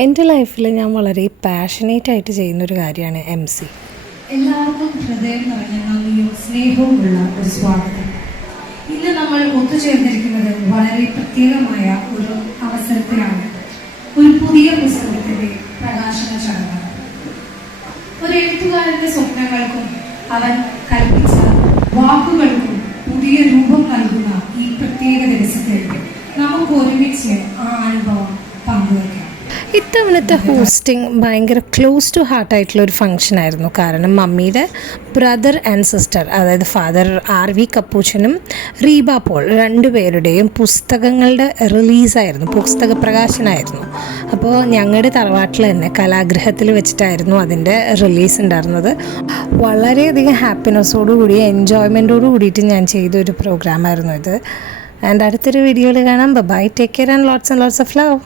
എൻ്റെ ലൈഫിൽ ഞാൻ വളരെ പാഷനേറ്റ് ആയിട്ട് ചെയ്യുന്നൊരു കാര്യമാണ് MC. എല്ലാവർക്കും ഹൃദയം നിറഞ്ഞ നന്ദിയും സ്നേഹവും ഉള്ള ഒരു സ്വാഗതം. ഇന്ന് നമ്മൾ ഒത്തുചേർന്നിരിക്കുന്നത് വളരെ പ്രത്യേകമായ ഒരു അവസരത്തിലാണ്. ഒരു പുതിയ പുസ്തകത്തിന്റെ പ്രകാശന ചടങ്ങാണ്. ഒരു എഴുത്തുകാരന്റെ സ്വപ്നങ്ങൾക്കും അവൻ കൽപ്പിച്ച വാക്കുകൾക്കും പുതിയ രൂപം നൽകുന്ന ഈ പ്രത്യേക ദിവസത്തിലേക്ക് നമുക്ക് ഒരുമിച്ച് ആ അനുഭവം പങ്കുവയ്ക്കാം. ഇത്തവണത്തെ ഹോസ്റ്റിംഗ് ഭയങ്കര ക്ലോസ് ടു ഹാർട്ടായിട്ടുള്ള ഒരു ഫംഗ്ഷൻ ആയിരുന്നു. കാരണം മമ്മിയുടെ ബ്രദർ ആൻഡ് സിസ്റ്റർ, അതായത് ഫാദർ RV കപ്പൂച്ചനും റീബ പോൾ രണ്ടുപേരുടെയും പുസ്തകങ്ങളുടെ റിലീസായിരുന്നു, പുസ്തക പ്രകാശനമായിരുന്നു. അപ്പോൾ ഞങ്ങളുടെ തറവാട്ടിൽ തന്നെ കലാഗ്രഹത്തിൽ വെച്ചിട്ടായിരുന്നു അതിൻ്റെ റിലീസ് ഉണ്ടായിരുന്നത്. വളരെയധികം ഹാപ്പിനെസ്സോടുകൂടി എൻജോയ്മെൻറ്റോടു കൂടിയിട്ട് ഞാൻ ചെയ്തൊരു പ്രോഗ്രാമായിരുന്നു ഇത്. ആൻഡ് അടുത്തൊരു വീഡിയോയിൽ കാണാം. Bye, take care and lots of love.